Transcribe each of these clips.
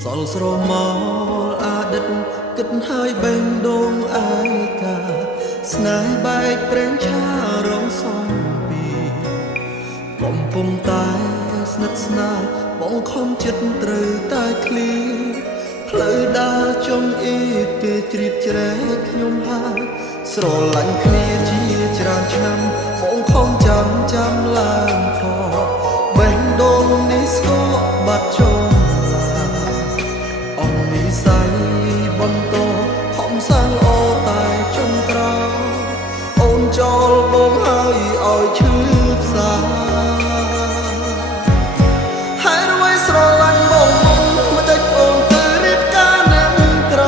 សល់ស្រមោលអតីតគិតហើយបេងដូងឯកាស្នេហ៍បែកប្រេងឆារងសំពីកំពុងតែស្និទ្ធស្នាលបងខំចិត្តត្រូវតែឃ្លីផ្លូវដើរចុងអ៊ីគេជ្រៀបជ្រែកខ្ញុំហើយស្រឡាញ់គ្នាជាច្រើនឆ្នាំបងខំចាំឡើងខបេះដូងនេះស្គរបាត់ចុងអង្គនិស័យបន្តខំសាងល្អតែចុងក្រោយអូនចោលបងហើយឲ្យឈឺផ្សាហើយរួយស្រឡាញ់បងមិនដេចអូនទៅរៀបការនឹងក្រ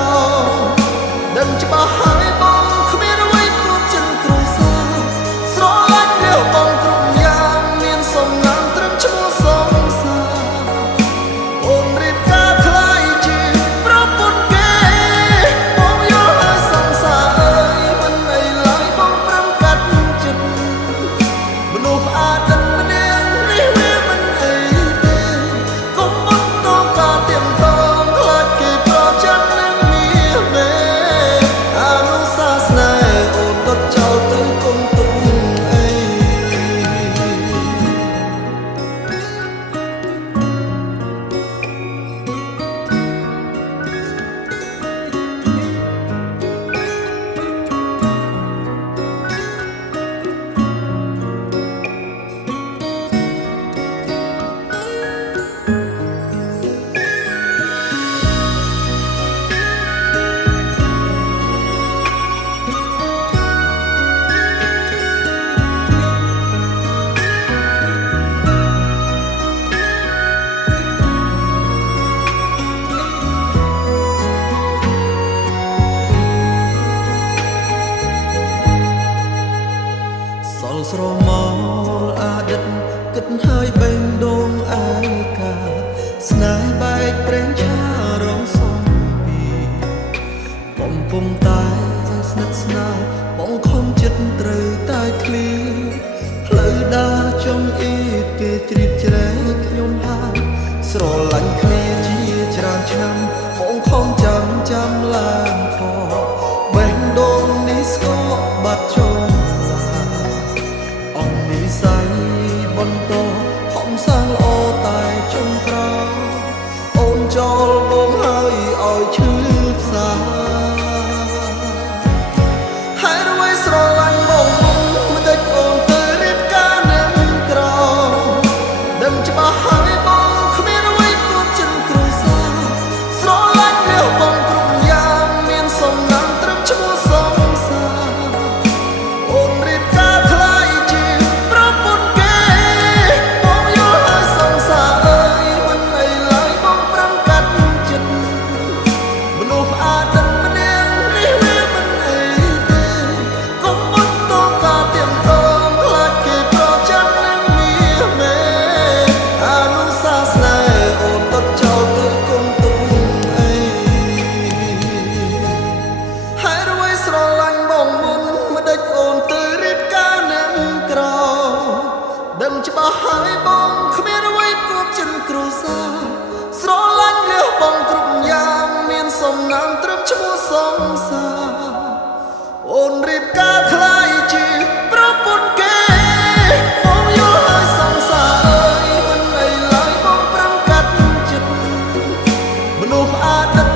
ដឹងច្បាស់ហើយបងគ្មានអ្វីព្រោះចិនគ្រួសារស្រឡាញ់លះបងគ្រប់យ៉ាងមានសំណាងត្រឹមឈ្មោះសងសាអូនរៀបការខ្លាយជាប្រពន្ធគេបងយល់ហើយសង្សារអើយមិនអីឡើយបងប្រឹងកាត់ចិត្តមនុស្សអាទិត្យម្នាក់នេះវាមិនអីទេកុំមកតការទៀមតងខ្លាចគេប្រចាំនឹងមានមេអនុសាសនាអូនក៏ចោលទៅកុំទុកអីសល់ស្រមោលអតីតគិតហើយបេងដូងឯកាស្នេហ៍បែកប្រេងឆារងសំពីកំពុងតែស្និទ្ធស្នាលបងខំចិត្តត្រូវតែឃ្លីផ្លូវដើរចុងអ៊ីគេជ្រៀបជ្រែកខ្ញុំហើយស្រឡាញ់គ្នាជាច្រើនឆ្នាំបងខំចាំឡើងខបេះដូងនេះស្គរបាត់ចុងអង្គនិស័យបន្តខំសាងល្អតែចុងក្រោយអូនចោលបងហើយឲ្យឈឺផ្សាហើយរួយស្រឡាញ់បងមិនដេចអូនទៅរៀបការនឹងក្រដឹងច្បាស់ហើយបងគ្មានអ្វីព្រោះចិនគ្រួសារស្រឡាញ់លះបងគ្រប់យ៉ាងមានសំណាងត្រឹមឈ្មោះសងសាអូនរៀបការខ្លាយជាប្រពន្ធគេបងយល់ហើយសង្សារអើយមិនអីឡើយបងប្រឹងកាត់ចិត្តមនុស្សអាទិត្យម្នាក់នេះវាមិនអីទេកុំមកតការទៀមតងខ្លាចគេប្រចាំនឹងមានមេអនុសាសនាអូនក៏ចោលទៅកុំទុកអីហើយរួយស្រឡាញ់បងមិនដេចអូនទៅរៀបការនឹងក្រដឹងច្បាស់ហើយបងគ្មានអ្វីព្រោះចិនគ្រួសារស្រឡាញ់លះបងគ្រប់យ៉ាងមានសំណាងត្រឹមឈ្មោះសងសាអូនរៀបការខ្លាយជាប្រពន្ធគេបងយល់ហើយសង្សារអើយមិនអីឡើយបងប្រឹងកាត់ចិត្តមនុស្សអាទិត្យ